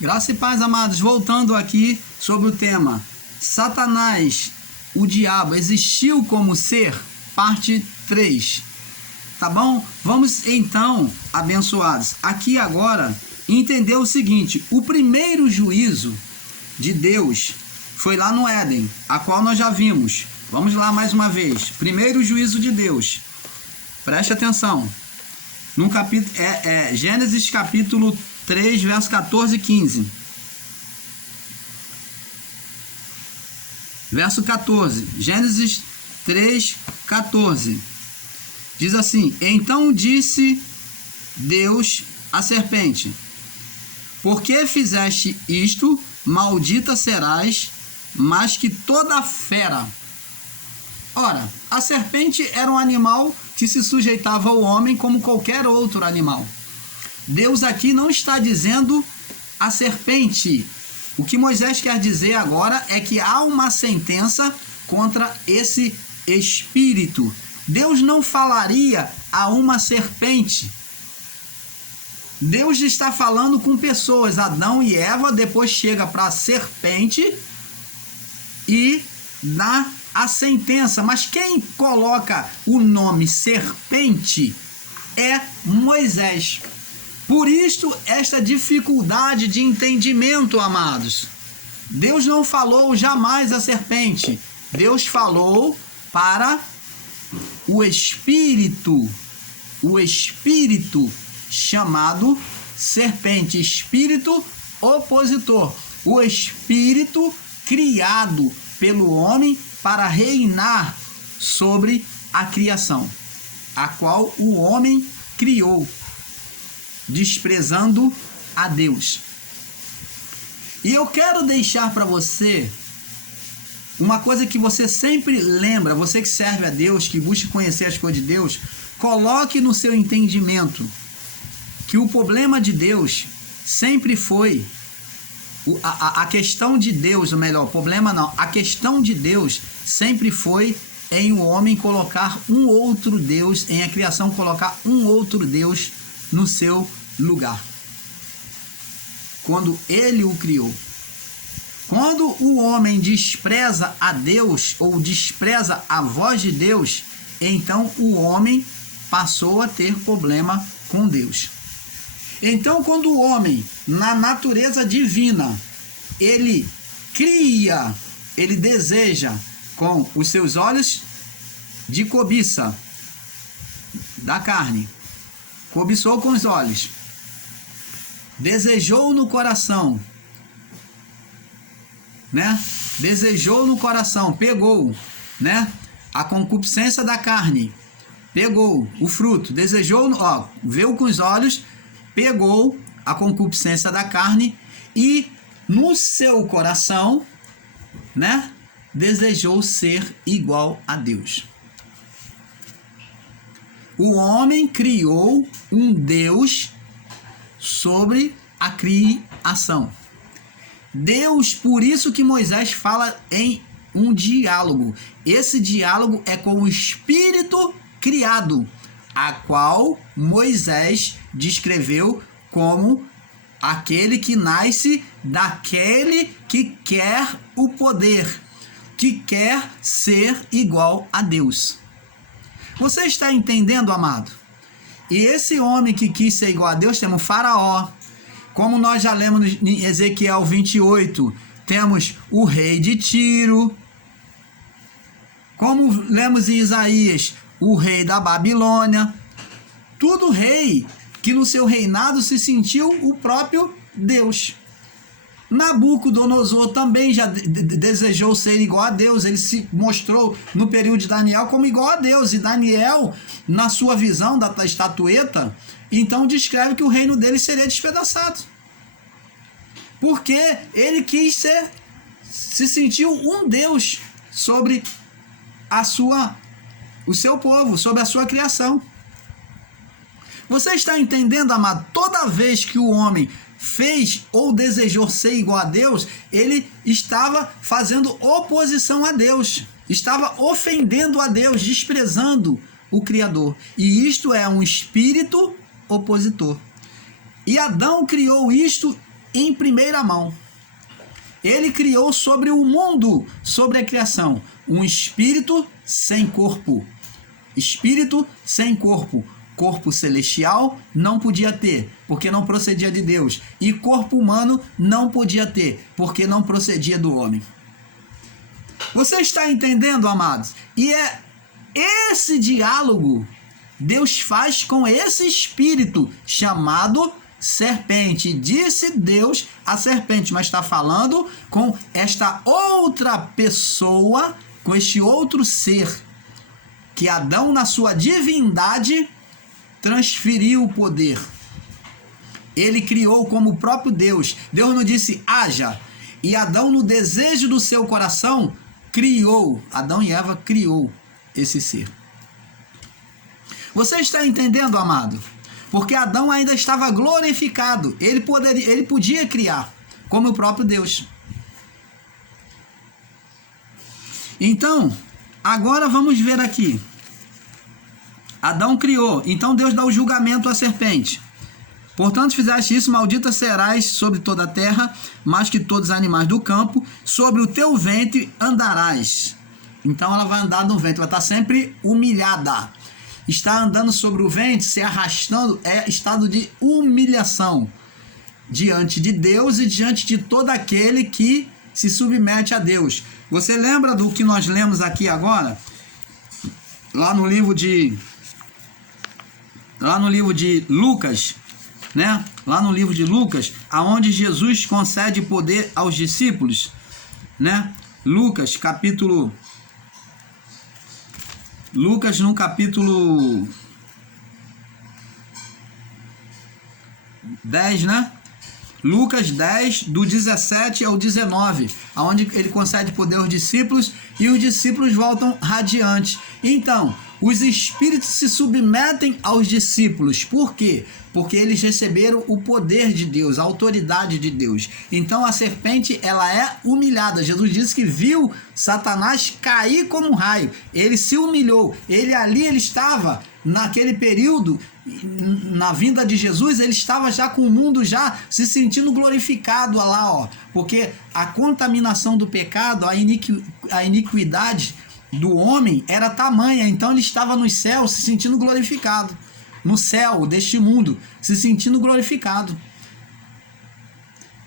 Graça e paz, amados. Voltando aqui sobre o tema Satanás, o diabo, existiu como ser? Parte 3. Tá bom? Vamos então, abençoados, aqui agora entender o seguinte: o primeiro juízo de Deus foi lá no Éden, a qual nós já vimos. Vamos lá mais uma vez. Primeiro juízo de Deus. Preste atenção. No capítulo, Gênesis capítulo 3, verso 14 e 15. Verso 14. Gênesis 3, 14. Diz assim: Então disse Deus à serpente: Por que fizeste isto? Maldita serás, mais que toda fera. Ora, a serpente era um animal que se sujeitava ao homem como qualquer outro animal. Deus aqui não está dizendo a serpente. O que Moisés quer dizer agora é que há uma sentença contra esse espírito. Deus não falaria a uma serpente. Deus está falando com pessoas, Adão e Eva, depois chega para a serpente e dá a sentença. Mas quem coloca o nome serpente é Moisés. Por isto, esta dificuldade de entendimento, amados. Deus não falou jamais a serpente. Deus falou para o espírito chamado serpente, espírito opositor, o espírito criado pelo homem para reinar sobre a criação, a qual o homem criou, desprezando a Deus. E eu quero deixar para você uma coisa que você sempre lembra, você que serve a Deus, que busca conhecer as coisas de Deus, coloque no seu entendimento que o problema de Deus sempre foi a questão de Deus, ou melhor, problema não, a questão de Deus sempre foi em o homem colocar um outro Deus, em a criação colocar um outro Deus no seu lugar. Quando ele o criou. Quando o homem despreza a Deus ou despreza a voz de Deus, então o homem passou a ter problema com Deus. Então, quando o homem, na natureza divina, ele cria, ele deseja com os seus olhos de cobiça da carne, cobiçou com os olhos, desejou no coração, né? Desejou no coração, pegou, né? A concupiscência da carne, pegou o fruto, desejou, viu com os olhos, pegou a concupiscência da carne e no seu coração, né? Desejou ser igual a Deus. O homem criou um Deus sobre a criação. Deus, por isso que Moisés fala em um diálogo. Esse diálogo é com o espírito criado, a qual Moisés descreveu como aquele que nasce daquele que quer o poder, que quer ser igual a Deus. Você está entendendo, amado? E esse homem que quis ser igual a Deus, temos Faraó. Como nós já lemos em Ezequiel 28, temos o rei de Tiro. Como lemos em Isaías, o rei da Babilônia. Tudo rei que no seu reinado se sentiu o próprio Deus. Nabucodonosor também já desejou ser igual a Deus. Ele se mostrou no período de Daniel como igual a Deus. E Daniel, na sua visão da estatueta, então descreve que o reino dele seria despedaçado. Porque ele quis se sentiu um Deus sobre o seu povo, sobre a sua criação. Você está entendendo, amado? Toda vez que o homem fez ou desejou ser igual a Deus, ele estava fazendo oposição a Deus, estava ofendendo a Deus, desprezando o Criador. E isto é um espírito opositor. E Adão criou isto em primeira mão. Ele criou sobre o mundo, sobre a criação, um espírito sem corpo. Espírito sem corpo. Corpo celestial não podia ter, porque não procedia de Deus. E corpo humano não podia ter, porque não procedia do homem. Você está entendendo, amados? E é esse diálogo Deus faz com esse espírito chamado serpente. Disse Deus a serpente, mas está falando com esta outra pessoa, com este outro ser, que Adão, na sua divindade, transferiu o poder. Ele criou como o próprio Deus. Deus não disse haja. E Adão, no desejo do seu coração, criou. Adão e Eva criou esse ser. Você está entendendo, amado? Porque Adão ainda estava glorificado. Ele podia criar, como o próprio Deus. Então, agora vamos ver aqui. Adão criou. Então Deus dá o julgamento à serpente. Portanto, fizeste isso, maldita serás sobre toda a terra, mais que todos os animais do campo, sobre o teu ventre andarás. Então ela vai andar no ventre, vai estar sempre humilhada. Está andando sobre o ventre, se arrastando, é estado de humilhação diante de Deus e diante de todo aquele que se submete a Deus. Você lembra do que nós lemos aqui agora? Lá no livro de Lucas, né? Lá no livro de Lucas, aonde Jesus concede poder aos discípulos, né? Lucas no capítulo 10, né? Lucas 10, do 17 ao 19, aonde ele concede poder aos discípulos e os discípulos voltam radiantes. Então, os espíritos se submetem aos discípulos. Por quê? Porque eles receberam o poder de Deus, a autoridade de Deus. Então a serpente, ela é humilhada. Jesus disse que viu Satanás cair como um raio. Ele se humilhou. Ele estava, naquele período, na vinda de Jesus, ele estava já com o mundo já se sentindo glorificado lá, ó. Porque a contaminação do pecado, a iniquidade do homem era tamanha, então ele estava nos céus se sentindo glorificado, no céu deste mundo, se sentindo glorificado,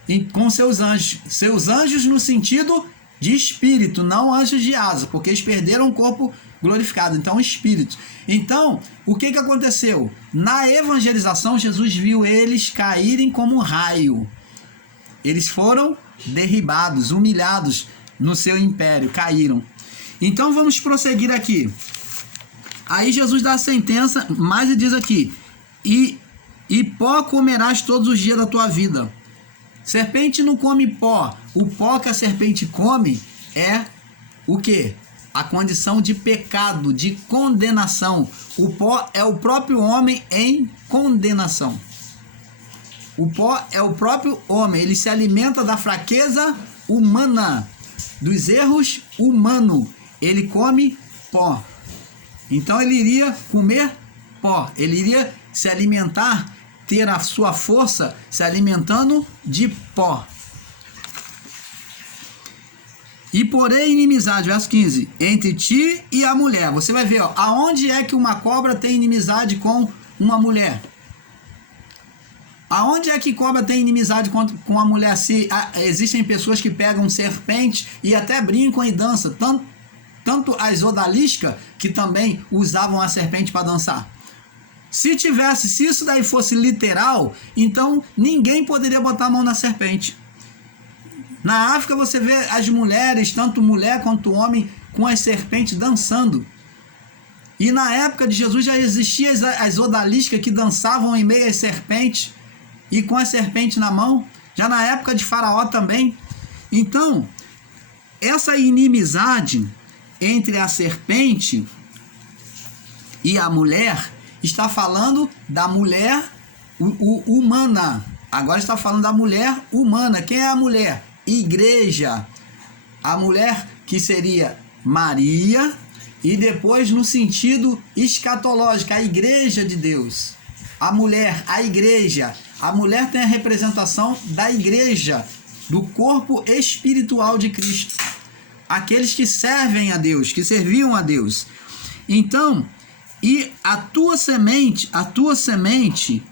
e com seus anjos no sentido de espírito, não anjos de asa, porque eles perderam o corpo glorificado, então espírito. Então, o que aconteceu? Na evangelização, Jesus viu eles caírem como um raio, eles foram derribados, humilhados no seu império, caíram. Então vamos prosseguir aqui. Aí Jesus dá a sentença, mas ele diz aqui: e pó comerás todos os dias da tua vida. Serpente não come pó. O pó que a serpente come é o quê? A condição de pecado, de condenação. O pó é o próprio homem em condenação. O pó é o próprio homem. Ele se alimenta da fraqueza humana, dos erros humanos. Ele come pó. Então ele iria comer pó. Ele iria se alimentar, ter a sua força se alimentando de pó. E porém inimizade, verso 15, entre ti e a mulher. Você vai ver, ó, aonde é que uma cobra tem inimizade com uma mulher? Aonde é que cobra tem inimizade com a mulher? Se existem pessoas que pegam serpente e até brincam e dançam, tanto as odaliscas, que também usavam a serpente para dançar. Se isso daí fosse literal, então ninguém poderia botar a mão na serpente. Na África você vê as mulheres, tanto mulher quanto homem, com as serpentes dançando. E na época de Jesus já existiam as odaliscas que dançavam em meio às serpentes e com a serpente na mão. Já na época de Faraó também. Então, essa inimizade entre a serpente e a mulher está falando da mulher humana. Agora está falando da mulher humana. Quem é a mulher? Igreja. A mulher que seria Maria, e depois no sentido escatológico, a igreja de Deus. A mulher, a igreja, A mulher tem a representação da igreja, do corpo espiritual de Cristo. Aqueles que servem a Deus, que serviam a Deus. Então, e a tua semente,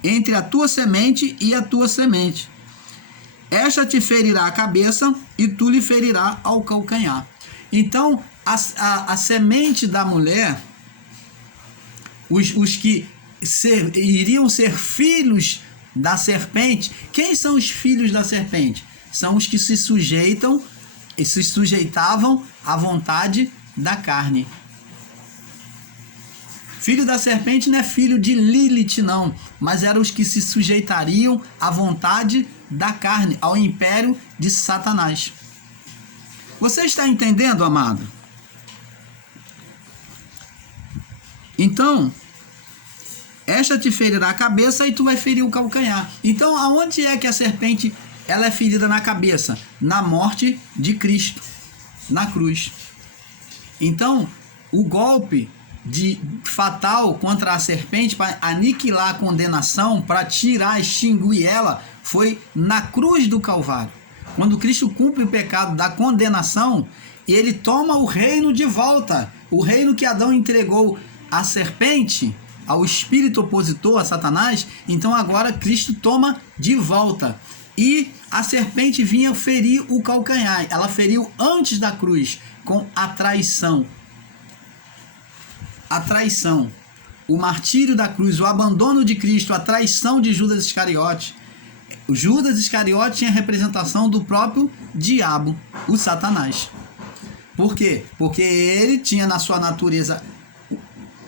entre a tua semente e a tua semente, esta te ferirá a cabeça e tu lhe ferirá ao calcanhar. Então, a semente da mulher, os que iriam ser filhos da serpente. Quem são os filhos da serpente? São os que se sujeitavam à vontade da carne. Filho da serpente não é filho de Lilith, não, mas eram os que se sujeitariam à vontade da carne, ao império de Satanás. Você está entendendo, amado? Então, esta te ferirá a cabeça e tu vai ferir o calcanhar. Então, aonde é que a serpente ela é ferida na cabeça? Na morte de Cristo, na cruz. Então, o golpe fatal contra a serpente, para aniquilar a condenação, para tirar, extinguir ela, foi na cruz do Calvário. Quando Cristo cumpre o pecado da condenação, ele toma o reino de volta. O reino que Adão entregou à serpente, ao espírito opositor, a Satanás, então agora Cristo toma de volta. E a serpente vinha ferir o calcanhar. Ela feriu antes da cruz, com a traição. A traição, o martírio da cruz, o abandono de Cristo, a traição de Judas Iscariote. O Judas Iscariote tinha a representação do próprio diabo, o Satanás. Por quê? Porque ele tinha na sua natureza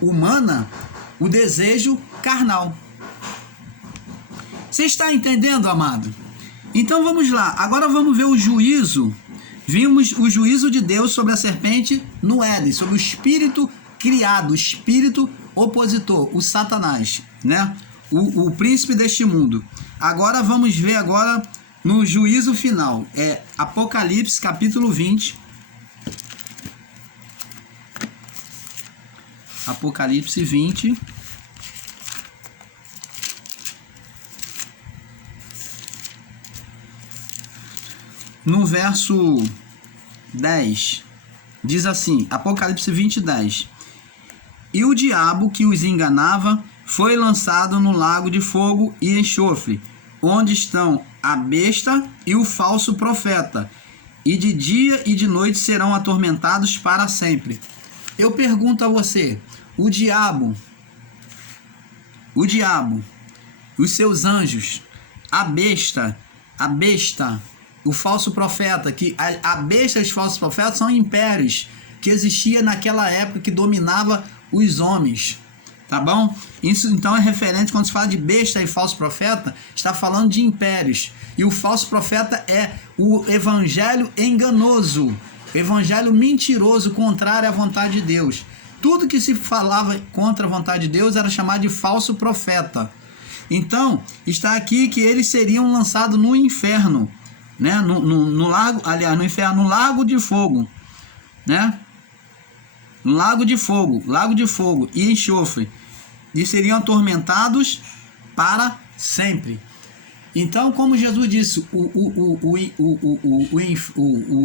humana o desejo carnal. Você está entendendo, amado? Então vamos lá, agora vamos ver o juízo. Vimos o juízo de Deus sobre a serpente no Éden, sobre o espírito criado, o espírito opositor, o Satanás, né? O príncipe deste mundo. Agora vamos ver agora no juízo final. É Apocalipse capítulo 20. Apocalipse 20. No verso 10, diz assim, Apocalipse 20, 10. E o diabo que os enganava foi lançado no lago de fogo e enxofre, onde estão a besta e o falso profeta, e de dia e de noite serão atormentados para sempre. Eu pergunto a você, o diabo, os seus anjos, a besta, o falso profeta, que a besta e os falsos profetas são impérios que existia naquela época que dominava os homens, tá bom? Isso então é referente, quando se fala de besta e falso profeta, está falando de impérios. E o falso profeta é o evangelho enganoso, evangelho mentiroso, contrário à vontade de Deus. Tudo que se falava contra a vontade de Deus era chamado de falso profeta. Então, está aqui que eles seriam lançados no inferno, né? No lago, aliás, no inferno, no lago de fogo, né? Lago de fogo e enxofre, e seriam atormentados para sempre. Então, como Jesus disse, o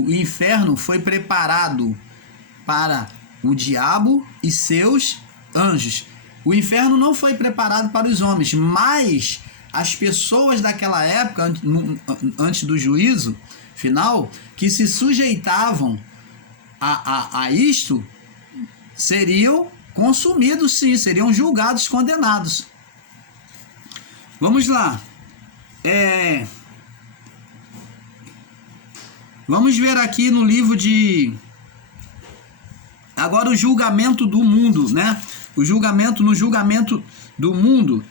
inferno foi preparado para o diabo e seus anjos. O inferno não foi preparado para os homens, mas as pessoas daquela época, antes do juízo final, que se sujeitavam a isto, seriam consumidos, sim, seriam julgados, condenados. Vamos lá. Vamos ver aqui no livro de... Agora o julgamento do mundo, né? No julgamento do mundo,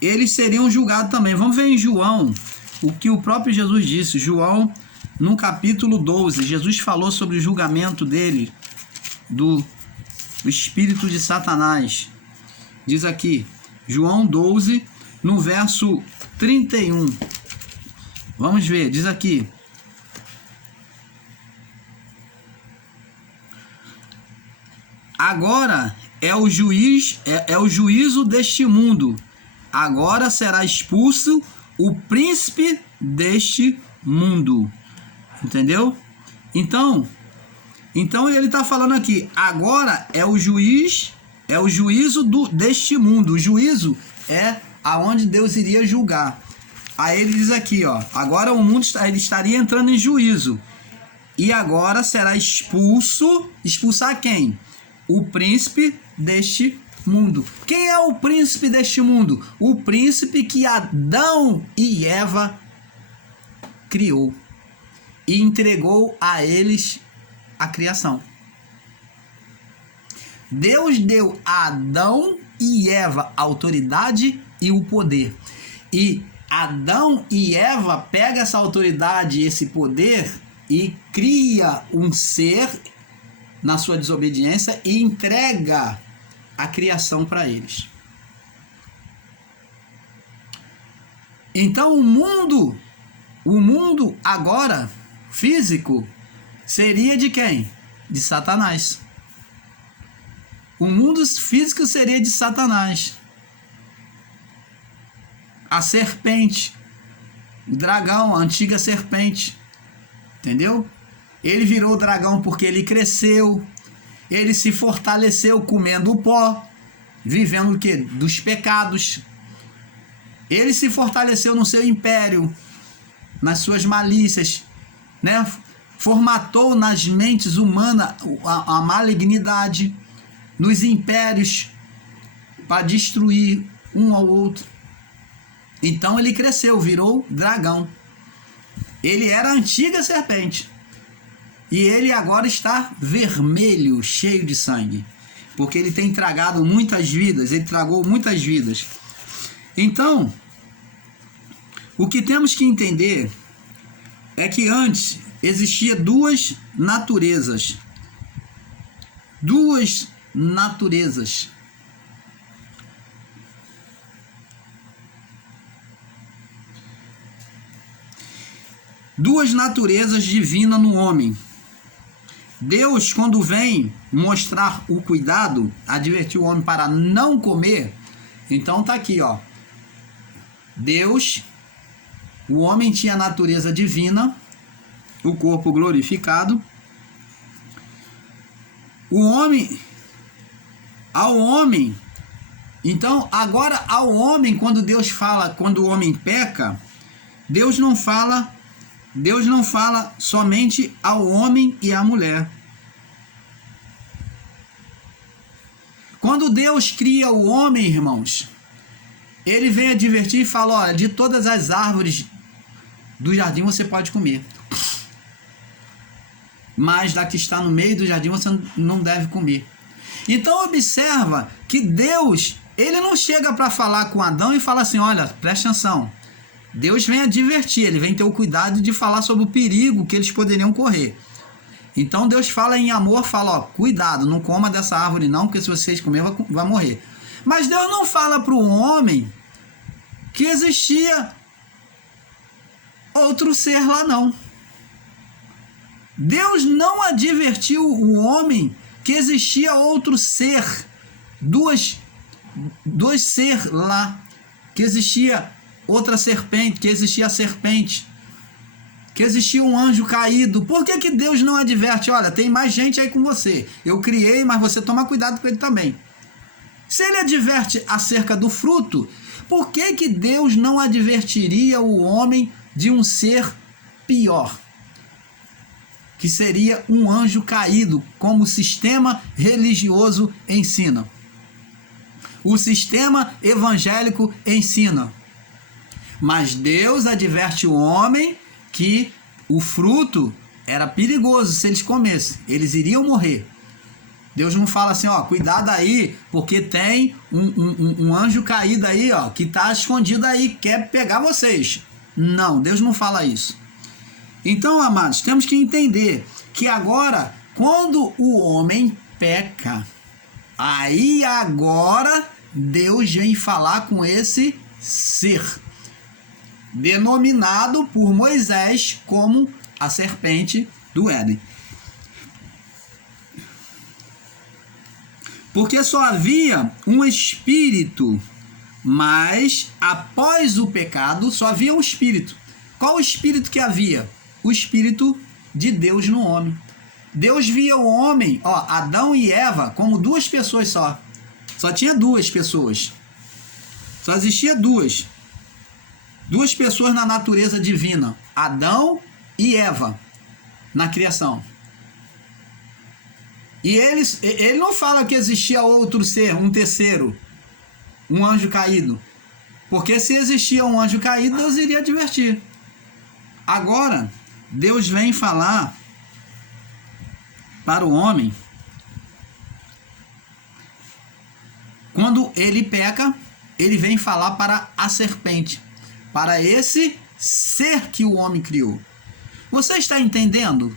eles seriam julgados também. Vamos ver em João, o que o próprio Jesus disse. João, no capítulo 12, Jesus falou sobre o julgamento dele, do espírito de Satanás. Diz aqui, João 12, no verso 31. Vamos ver, diz aqui. Agora é o juízo deste mundo. Agora será expulso o príncipe deste mundo. Entendeu? Então ele está falando aqui, agora é o juízo deste mundo. O juízo é aonde Deus iria julgar. Aí ele diz aqui, ó, agora o mundo ele estaria entrando em juízo. E agora será expulsar quem? O príncipe deste mundo. Quem é o príncipe deste mundo? O príncipe que Adão e Eva criou e entregou a eles a criação. Deus deu a Adão e Eva a autoridade e o poder. E Adão e Eva pegam essa autoridade e esse poder e cria um ser na sua desobediência e entrega a criação para eles. Então o mundo agora físico seria de quem? De Satanás. O mundo físico seria de Satanás. A serpente, o dragão, a antiga serpente. Entendeu? Ele virou dragão porque ele cresceu, ele se fortaleceu comendo o pó, vivendo o quê? Dos pecados. Ele se fortaleceu no seu império, nas suas malícias, né? Formatou nas mentes humanas a malignidade, nos impérios, para destruir um ao outro. Então ele cresceu, virou dragão. Ele era a antiga serpente. E ele agora está vermelho, cheio de sangue. Porque ele tem tragado muitas vidas, ele tragou muitas vidas. Então, o que temos que entender é que antes existia duas naturezas. Duas naturezas. Duas naturezas divinas no homem. Deus, quando vem mostrar o cuidado, advertir o homem para não comer, então tá aqui, ó. Deus, o homem tinha a natureza divina, o corpo glorificado. Ao homem, então agora ao homem, quando Deus fala, quando o homem peca, Deus não fala somente ao homem e à mulher. Quando Deus cria o homem, irmãos, ele vem advertir e fala, olha, de todas as árvores do jardim você pode comer, mas da que está no meio do jardim você não deve comer. Então observa que Deus, ele não chega para falar com Adão e fala assim, olha, presta atenção. Deus vem advertir, ele vem ter o cuidado de falar sobre o perigo que eles poderiam correr. Então Deus fala em amor, fala, ó, cuidado, não coma dessa árvore não, porque se vocês comerem vai morrer. Mas Deus não fala para o homem que existia outro ser lá não. Deus não advertiu o homem que existia outro ser, dois ser lá, que existia outra serpente, que existia a serpente, que existia um anjo caído. Por que Deus não adverte? Olha, tem mais gente aí com você. Eu criei, mas você toma cuidado com ele também. Se ele adverte acerca do fruto, por que Deus não advertiria o homem de um ser pior? Que seria um anjo caído, como o sistema religioso ensina. O sistema evangélico ensina. Mas Deus adverte o homem que o fruto era perigoso se eles comessem. Eles iriam morrer. Deus não fala assim, ó, cuidado aí, porque tem um anjo caído aí, ó, que está escondido aí, quer pegar vocês. Não, Deus não fala isso. Então, amados, temos que entender que agora, quando o homem peca, aí agora Deus vem falar com esse ser, denominado por Moisés como a serpente do Éden. Porque só havia um espírito Mas após o pecado só havia um espírito. Qual o espírito que havia? O espírito de Deus no homem. Deus via o homem, Adão e Eva, como duas pessoas só. Só tinha duas pessoas. Só existia duas. Duas pessoas na natureza divina. Adão e Eva na criação. E ele não fala que existia outro ser, um terceiro, um anjo caído. Porque se existia um anjo caído, Deus iria advertir. Agora, Deus vem falar para o homem. Quando ele peca, ele vem falar para a serpente, para esse ser que o homem criou. Você está entendendo?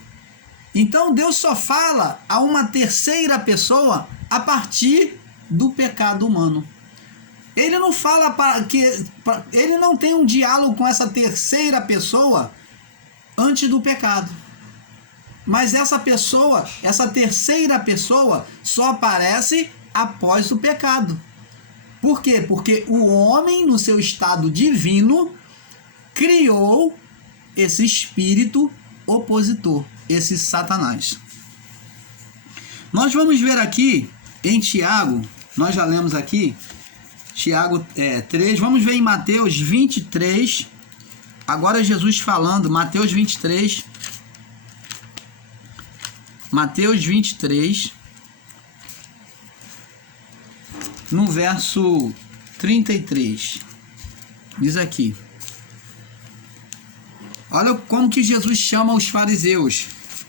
Então Deus só fala a uma terceira pessoa a partir do pecado humano. Ele não fala ele não tem um diálogo com essa terceira pessoa antes do pecado. Mas essa terceira pessoa, só aparece após o pecado. Por quê? Porque o homem, no seu estado divino, criou esse espírito opositor, esse Satanás. Nós vamos ver aqui em Tiago, nós já lemos aqui, Tiago 3, vamos ver em Mateus 23, agora Jesus falando, Mateus 23, no verso 33, diz aqui, olha como que Jesus chama os fariseus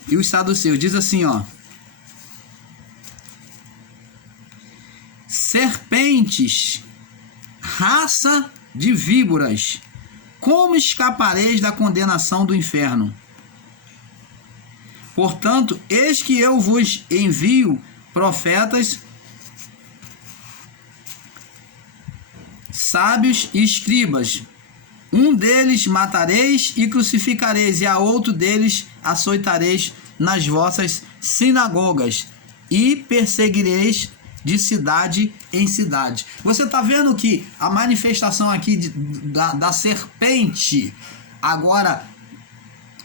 e os saduceus, diz assim, serpentes, raça de víboras, como escapareis da condenação do inferno? Portanto, eis que eu vos envio profetas, sábios e escribas. Um deles matareis e crucificareis, e a outro deles açoitareis nas vossas sinagogas, e perseguireis de cidade em cidade. Você está vendo que a manifestação aqui da serpente, agora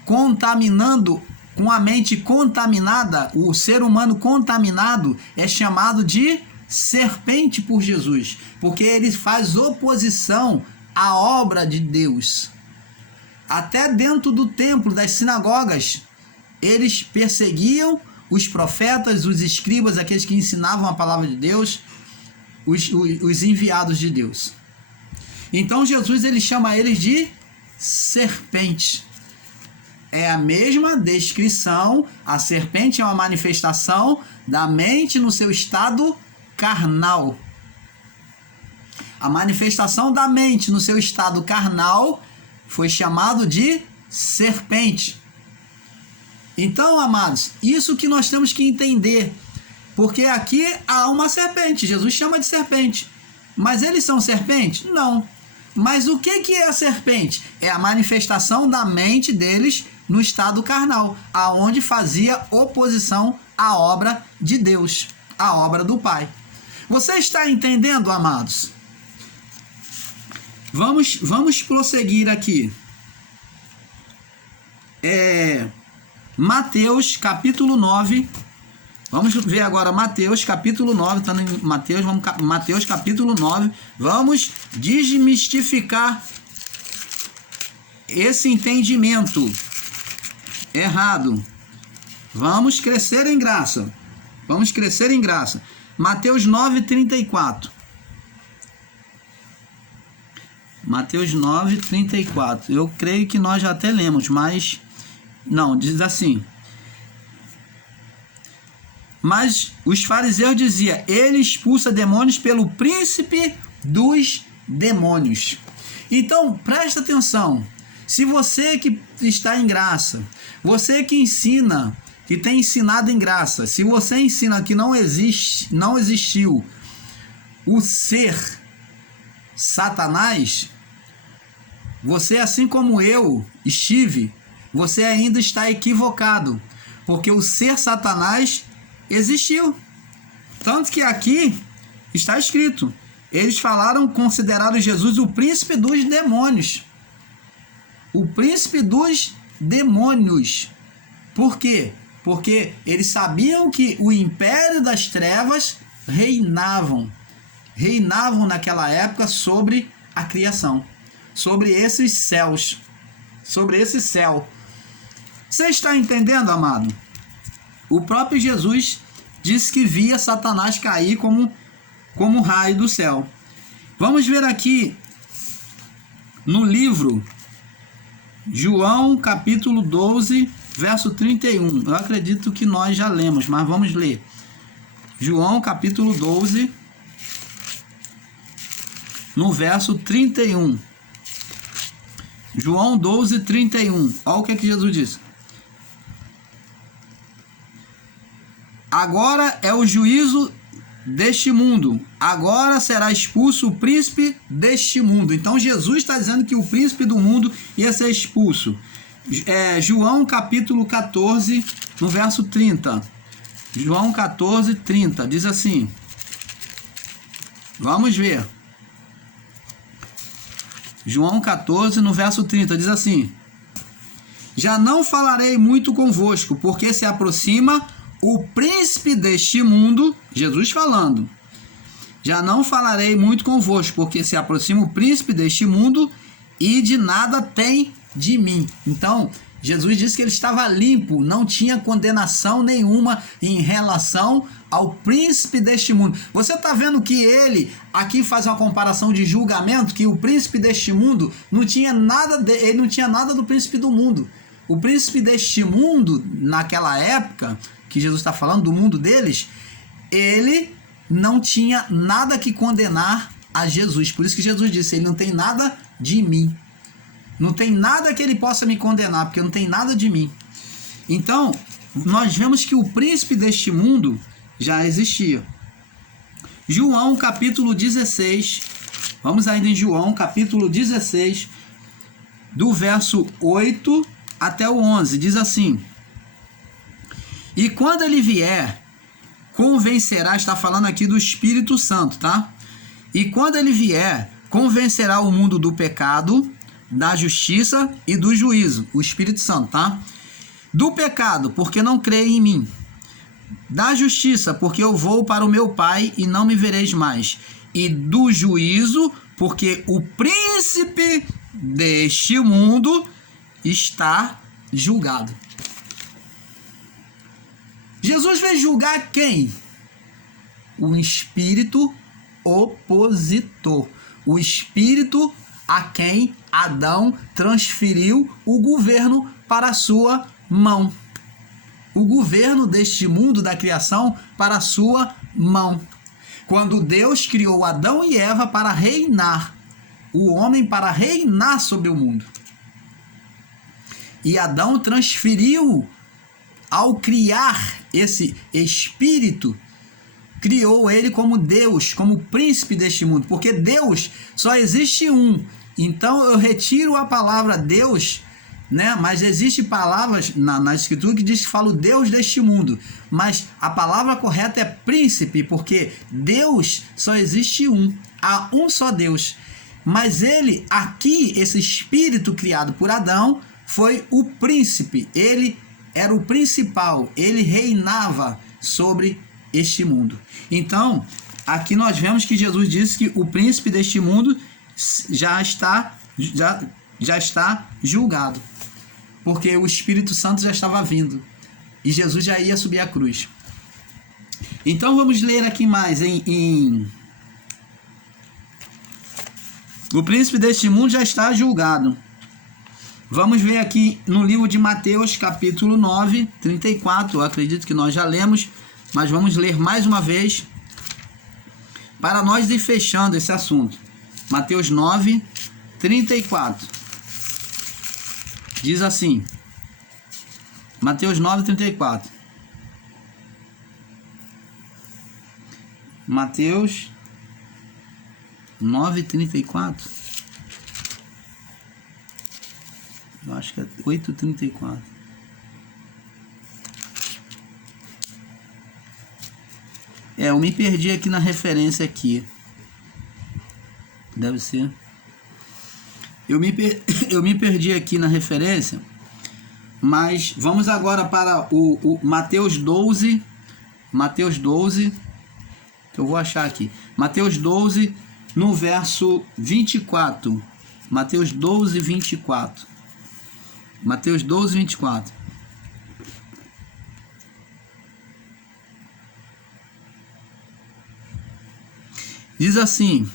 contaminando, com a mente contaminada, o ser humano contaminado é chamado de serpente por Jesus, porque ele faz oposição à obra de Deus. Até dentro do templo, das sinagogas, eles perseguiam os profetas, os escribas, aqueles que ensinavam a palavra de Deus, os enviados de Deus. Então Jesus ele chama eles de serpentes. É a mesma descrição, a serpente é uma manifestação da mente no seu estado carnal. A manifestação da mente no seu estado carnal foi chamado de serpente. Então, amados, isso que nós temos que entender, porque aqui há uma serpente, Jesus chama de serpente, mas eles são serpentes? Não. Mas o que é a serpente? É a manifestação da mente deles no estado carnal, aonde fazia oposição à obra de Deus, à obra do Pai. Você está entendendo, amados? Vamos prosseguir aqui. Mateus capítulo 9. Vamos ver agora Mateus capítulo 9. Está em Mateus, Mateus capítulo 9. Vamos desmistificar esse entendimento errado. Vamos crescer em graça. Vamos crescer em graça. Mateus 9, 34. Mateus 9, 34. Eu creio que nós já até lemos, mas não, diz assim. Mas os fariseus diziam, ele expulsa demônios pelo príncipe dos demônios. Então, presta atenção. Se você que está em graça, você que ensina, que tem ensinado em graça, se você ensina que não existiu o ser Satanás, você, assim como eu estive, você ainda está equivocado, porque o ser Satanás existiu. Tanto que aqui está escrito, Eles consideraram Jesus o príncipe dos demônios. O príncipe dos demônios. Por quê? Porque eles sabiam que o império das trevas reinavam naquela época sobre a criação, sobre esses céus, sobre esse céu. Você está entendendo, amado? O próprio Jesus disse que via Satanás cair como raio do céu. Vamos ver aqui no livro João capítulo 12, verso 31. Eu acredito que nós já lemos, mas vamos ler. João capítulo 12, no verso 31. João 12, 31. Olha o que Jesus disse. Agora é o juízo deste mundo. Agora será expulso o príncipe deste mundo. Então Jesus está dizendo que o príncipe do mundo ia ser expulso. João capítulo 14, no verso 30. João 14, 30. Diz assim. Vamos ver. João 14, no verso 30. Diz assim. Já não falarei muito convosco, porque se aproxima o príncipe deste mundo, Jesus falando. Já não falarei muito convosco, porque se aproxima o príncipe deste mundo e de nada tem de mim. Então, Jesus disse que ele estava limpo, não tinha condenação nenhuma em relação ao príncipe deste mundo. Você está vendo que ele aqui faz uma comparação de julgamento, que o príncipe deste mundo não tinha nada ele não tinha nada do príncipe do mundo. O príncipe deste mundo, naquela época que Jesus está falando, do mundo deles, ele não tinha nada que condenar a Jesus. Por isso que Jesus disse, ele não tem nada de mim. Não tem nada que ele possa me condenar, porque não tem nada de mim. Então, nós vemos que o príncipe deste mundo já existia. João capítulo 16, vamos ainda em João capítulo 16, do verso 8 até o 11, diz assim. E quando ele vier, convencerá, está falando aqui do Espírito Santo, tá? E quando ele vier, convencerá o mundo do pecado, da justiça e do juízo. O Espírito Santo, tá? Do pecado, porque não creem em mim. Da justiça, porque eu vou para o meu Pai e não me vereis mais. E do juízo, porque o príncipe deste mundo está julgado. Jesus veio julgar quem? O espírito opositor. O espírito a quem Adão transferiu o governo para a sua mão. O governo deste mundo da criação para a sua mão. Quando Deus criou Adão e Eva para reinar, o homem para reinar sobre o mundo. E Adão transferiu, ao criar esse espírito, criou ele como Deus, como príncipe deste mundo, porque Deus só existe um. Então eu retiro a palavra Deus, né? Mas existe palavras na escritura que diz que fala o Deus deste mundo, mas a palavra correta é príncipe, porque Deus só existe um, há um só Deus. Mas ele, aqui, esse espírito criado por Adão, foi o príncipe, ele era o principal, ele reinava sobre este mundo. Então, aqui nós vemos que Jesus disse que o príncipe deste mundo já está julgado, porque o Espírito Santo já estava vindo e Jesus já ia subir a cruz. Então vamos ler aqui mais o príncipe deste mundo já está julgado. Vamos ver aqui no livro de Mateus, capítulo 9, 34. Eu acredito que nós já lemos, mas vamos ler mais uma vez para nós ir fechando esse assunto. Mateus 9, 34. Diz assim. Mateus 9, 34. Mateus 9, 34. Eu acho que é 8,34. Eu me perdi aqui na referência aqui. Deve ser. Eu me perdi aqui na referência, mas vamos agora para o Mateus 12. Mateus 12, que eu vou achar aqui. Mateus 12, no verso 24. Mateus 12, 24. Mateus 12, 24. Diz assim,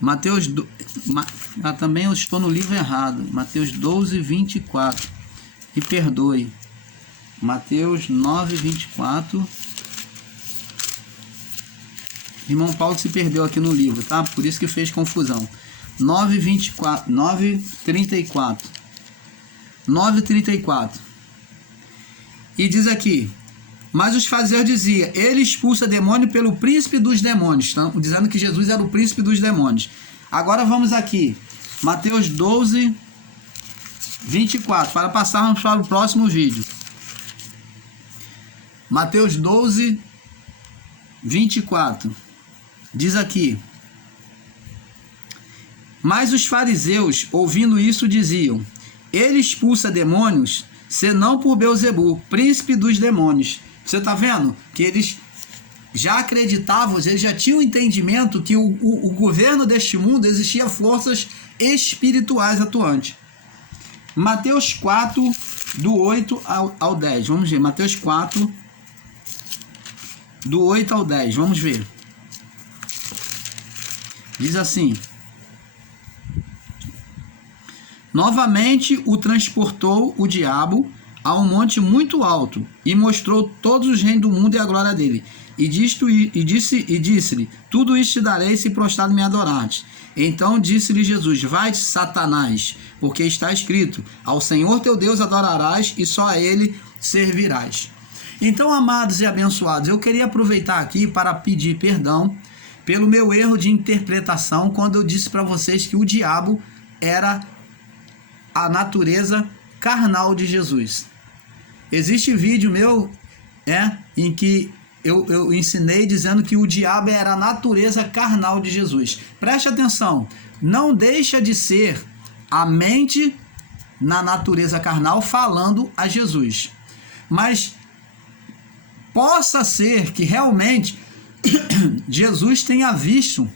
Mateus... também eu estou no livro errado. Mateus 12, 24. Me perdoe. Mateus 9, 24. Irmão Paulo se perdeu aqui no livro, tá? Por isso que fez confusão. 9, 24. 9, 34. 9, 34. E diz aqui... Mas os fariseus diziam, ele expulsa demônio pelo príncipe dos demônios. Estão dizendo que Jesus era o príncipe dos demônios. Agora vamos aqui. Mateus 12, 24. Para passarmos para o próximo vídeo. Mateus 12, 24. Diz aqui. Mas os fariseus, ouvindo isso, diziam, ele expulsa demônios, senão por Beelzebu, príncipe dos demônios. Você está vendo que eles já acreditavam, eles já tinham entendimento que o governo deste mundo existia forças espirituais atuantes. Mateus 4, do 8 ao 10. Vamos ver. Mateus 4, do 8 ao 10. Vamos ver. Diz assim. Novamente o transportou o diabo a um monte muito alto, e mostrou todos os reinos do mundo e a glória dele. E disse-lhe, tudo isto te darei se prostrado me adorares. Então disse-lhe Jesus, vai-te, Satanás, porque está escrito, ao Senhor teu Deus adorarás, e só a ele servirás. Então, amados e abençoados, eu queria aproveitar aqui para pedir perdão pelo meu erro de interpretação, quando eu disse para vocês que o diabo era a natureza carnal de Jesus. Existe vídeo meu em que eu ensinei dizendo que o diabo era a natureza carnal de Jesus. Preste atenção, não deixa de ser a mente na natureza carnal falando a Jesus. Mas possa ser que realmente Jesus tenha visto,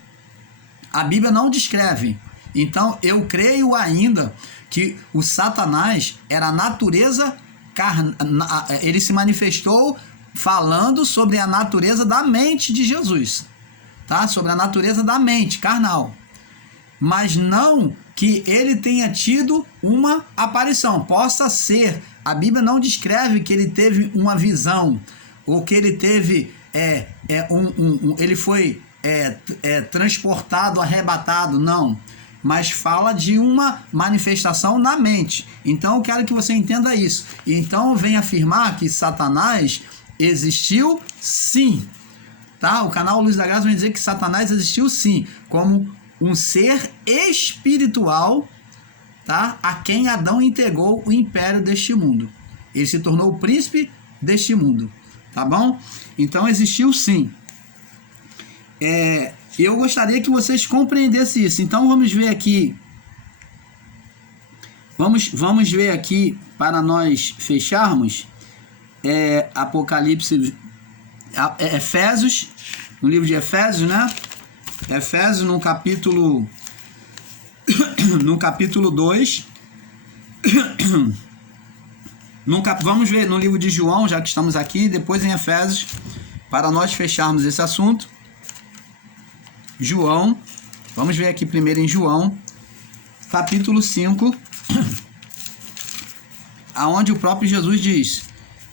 a Bíblia não descreve. Então eu creio ainda que o Satanás era a natureza carnal, ele se manifestou falando sobre a natureza da mente de Jesus, tá? Sobre a natureza da mente carnal, mas não que ele tenha tido uma aparição. Possa ser, a Bíblia não descreve que ele teve uma visão, ou que ele teve ele foi transportado, arrebatado, não. Mas fala de uma manifestação na mente. Então eu quero que você entenda isso. Então vem afirmar que Satanás existiu sim, tá? O canal Luz da Graça vai dizer que Satanás existiu sim, como um ser espiritual, tá? A quem Adão entregou o império deste mundo. Ele se tornou o príncipe deste mundo, tá bom? Então existiu sim. Eu gostaria que vocês compreendessem isso. Então vamos ver aqui. Vamos ver aqui para nós fecharmos. Apocalipse, Efésios, no livro de Efésios, né? Efésios no capítulo 2. Vamos ver no livro de João, já que estamos aqui, depois em Efésios, para nós fecharmos esse assunto. João, vamos ver aqui primeiro em João, capítulo 5, aonde o próprio Jesus diz,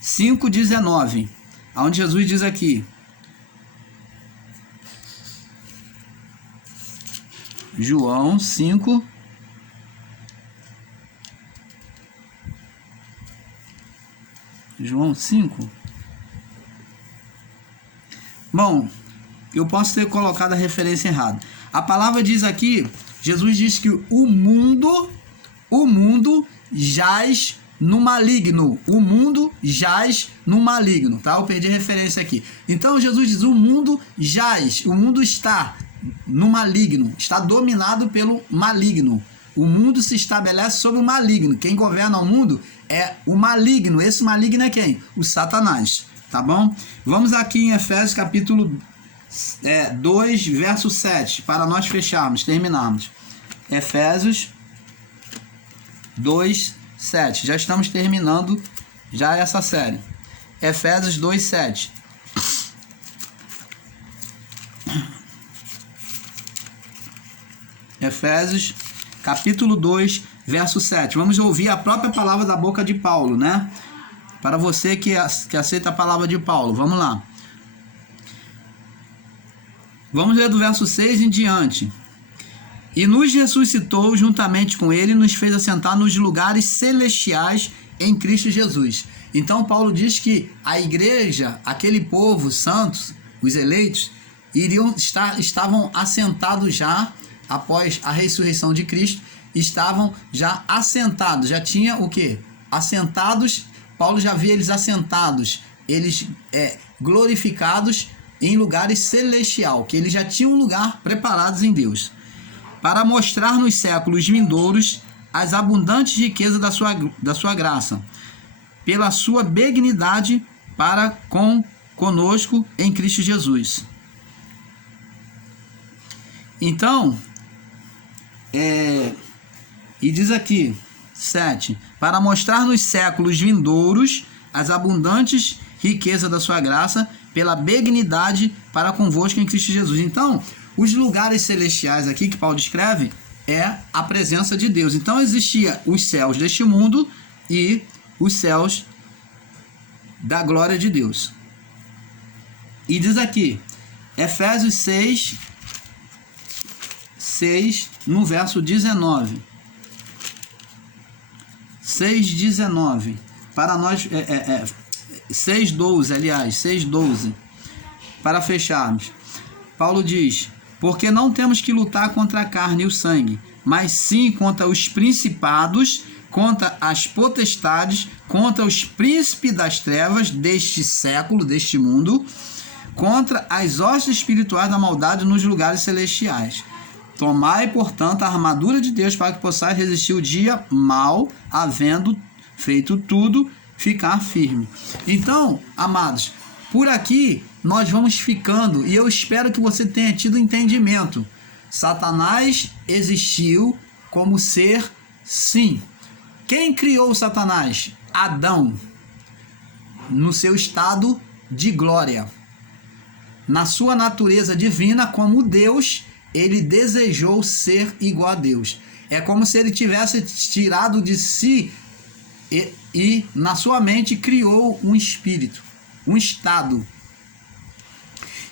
5,19, aonde Jesus diz aqui, João 5, João 5, bom, eu posso ter colocado a referência errada. A palavra diz aqui, Jesus diz que o mundo jaz no maligno. O mundo jaz no maligno, tá? Eu perdi a referência aqui. Então Jesus diz, o mundo jaz, o mundo está no maligno, está dominado pelo maligno. O mundo se estabelece sobre o maligno. Quem governa o mundo é o maligno. Esse maligno é quem? O Satanás. Tá bom? Vamos aqui em Efésios capítulo 2, verso 7, para nós fecharmos, terminarmos. Efésios 2, 7. Já estamos terminando já essa série. Efésios 2, 7. Efésios capítulo 2, verso 7. Vamos ouvir a própria palavra da boca de Paulo, né? Para você que aceita a palavra de Paulo. Vamos lá. Vamos ler do verso 6 em diante. E nos ressuscitou juntamente com ele e nos fez assentar nos lugares celestiais em Cristo Jesus. Então Paulo diz que a igreja, aquele povo santos, os eleitos, estavam assentados já após a ressurreição de Cristo, estavam já assentados, já tinha o quê? Assentados, Paulo já via eles assentados, eles glorificados em lugares celestial, que eles já tinham um lugar preparados em Deus, para mostrar nos séculos vindouros as abundantes riquezas da sua graça, pela sua benignidade para conosco em Cristo Jesus. Então, e diz aqui, 7, para mostrar nos séculos vindouros as abundantes riquezas da sua graça, pela benignidade para convosco em Cristo Jesus. Então, os lugares celestiais aqui que Paulo descreve é a presença de Deus. Então, existia os céus deste mundo e os céus da glória de Deus. E diz aqui, Efésios 6, no verso 19. 6:19. Para nós, 6:12, aliás, 6:12. Para fecharmos. Paulo diz: porque não temos que lutar contra a carne e o sangue, mas sim contra os principados, contra as potestades, contra os príncipes das trevas deste século, deste mundo, contra as hostes espirituais da maldade nos lugares celestiais. Tomai, portanto, a armadura de Deus para que possais resistir o dia mau, havendo feito tudo, ficar firme. Então, amados, por aqui nós vamos ficando e eu espero que você tenha tido entendimento. Satanás existiu como ser, sim. Quem criou Satanás? Adão, no seu estado de glória. Na sua natureza divina, como Deus, ele desejou ser igual a Deus. É como se ele tivesse tirado de si e na sua mente criou um espírito, um estado.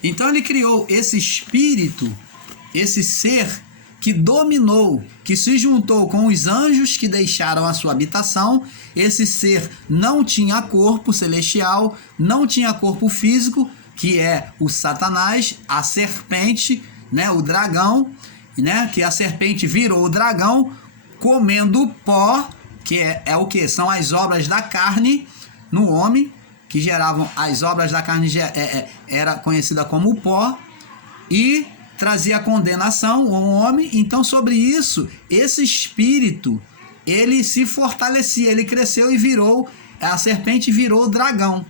Então ele criou esse espírito, esse ser que dominou, que se juntou com os anjos que deixaram a sua habitação. Esse ser não tinha corpo celestial, não tinha corpo físico, que é o Satanás, a serpente, né, o dragão, né, que a serpente virou o dragão, comendo pó, que é o que? São as obras da carne no homem, que geravam as obras da carne, era conhecida como o pó, e trazia condenação ao homem. Então, sobre isso, esse espírito, ele se fortalecia, ele cresceu e virou, a serpente virou o dragão.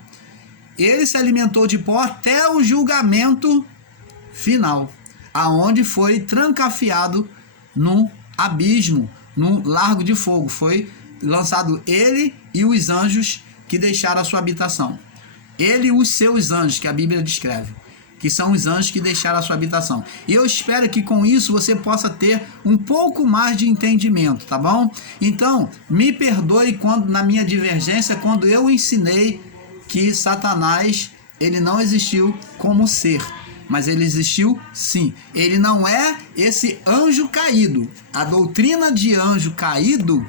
Ele se alimentou de pó até o julgamento final, aonde foi trancafiado no abismo, no largo de fogo. Foi lançado ele e os anjos que deixaram a sua habitação. Ele e os seus anjos, que a Bíblia descreve, que são os anjos que deixaram a sua habitação. E eu espero que com isso você possa ter um pouco mais de entendimento, tá bom? Então, me perdoe quando, na minha divergência, quando eu ensinei que Satanás, ele não existiu como ser, mas ele existiu sim. Ele não é esse anjo caído. A doutrina de anjo caído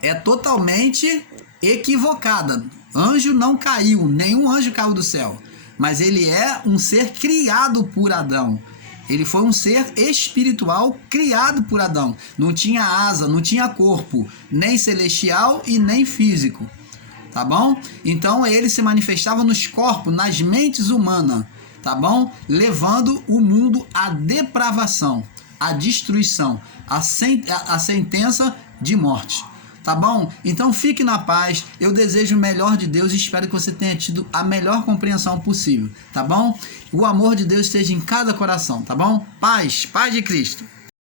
é totalmente equivocada. Anjo não caiu, nenhum anjo caiu do céu, mas ele é um ser criado por Adão. Ele foi um ser espiritual criado por Adão. Não tinha asa, não tinha corpo, nem celestial e nem físico. Tá bom? Então ele se manifestava nos corpos, nas mentes humanas. tá bom? Levando o mundo à depravação, à destruição, à sentença de morte. Tá bom? Então fique na paz. Eu desejo o melhor de Deus e espero que você tenha tido a melhor compreensão possível. Tá bom? O amor de Deus esteja em cada coração. Tá bom? Paz de Cristo.